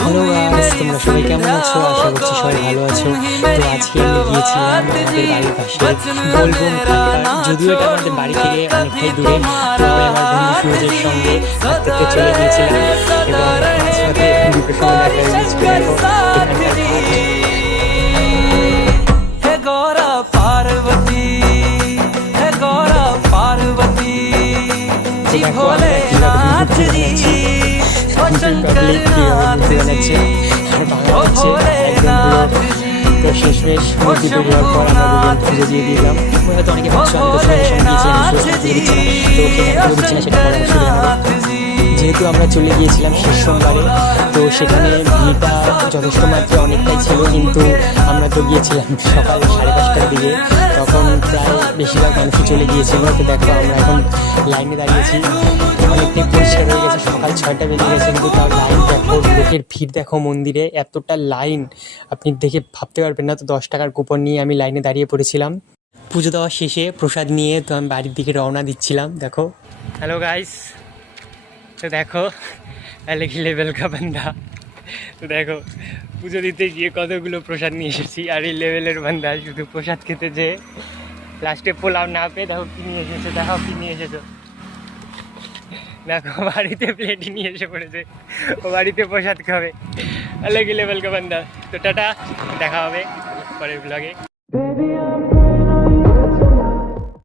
Hello guys, তোমরা সবাই কেমন আছো? আশা করছি সবাই ভালো আছো। তো আজকে আমি গিয়েছিলাম আমাদের বাড়ির পাশে গোলবন ঘাট। যদিও এটা আমাদের বাড়ি থেকে অনেকটাই দূরে, তো আমি আমার বন্ধু সুরজের সঙ্গে হাঁটতে হাঁটতে চলে গিয়েছিলাম এবং মাঝপথে দুটোর সময় দেখা হয়ে গেছিল। দেখো এখানকার ঘাট। है गौरा पार्वती, है गौरा पार्वती তো जी দেখো আমরা भोलेनाथ কিভাবে जी ओ পাবলিক शंकरनाथ বানাচ্ছে जी আর বাংলা ओ হচ্ছে একদম भोलेनाथ পুরো। जी তো শেষমেশ ओ মূর্তি তৈরি হওয়ার পর আমরা দুজন পুজো দিয়ে দিলাম। হয়তো অনেকে ओ ভাবছো আমি তো সঙ্গে সঙ্গে भोलेनाथ গিয়েছিলাম, जी পুজো দিচ্ছি না, তো সেখানে পুজো দিচ্ছি না, সেটা পরামর্শ দেবো। शंकरनाथ जी যেহেতু আমরা চলে গিয়েছিলাম শেষ সোমবারে, তো সেখানে ভিড়টা যথেষ্ট মাত্রায় অনেকটাই ছিল, কিন্তু আমরা তো গিয়েছিলাম সকাল 5:30টার দিকে, তখন প্রায় বেশিরভাগ মানুষই চলে গিয়েছিল। তো দেখো আমরা এখন লাইনে দাঁড়িয়েছি, অনেকটাই পরিষ্কার হয়ে গেছে, সকাল 6টা বেজে গেছে, কিন্তু তার লাইন দেখো, লোকের ভিড় দেখো, মন্দিরে এতটা লাইন আপনি দেখে ভাবতে পারবেন না। তো 10 টাকার কুপন নিয়ে আমি লাইনে দাঁড়িয়ে পড়েছিলাম। পুজো দেওয়া শেষে প্রসাদ নিয়ে তো আমি বাড়ির দিকে রওনা দিচ্ছিলাম। দেখো, হ্যালো গাইস, তো দেখো अलग ही लेवल का बंदा। তো দেখো পুজো দিতে গিয়ে কতগুলো প্রসাদ নিয়ে এসেছি, আর এই লেভেলের বান্দা শুধু প্রসাদ খেতে যে লাস্টে পোলাও না পেয়ে দেখো কি নিয়ে এসেছো, দেখো কি নিয়ে এসেছো, দেখো বাড়িতে প্লেটই নিয়ে এসে পড়েছে, ও বাড়িতে প্রসাদ খাবে। अलग ही लेवल का बंदा। তো টাটা, দেখা হবে পরের ব্লগে।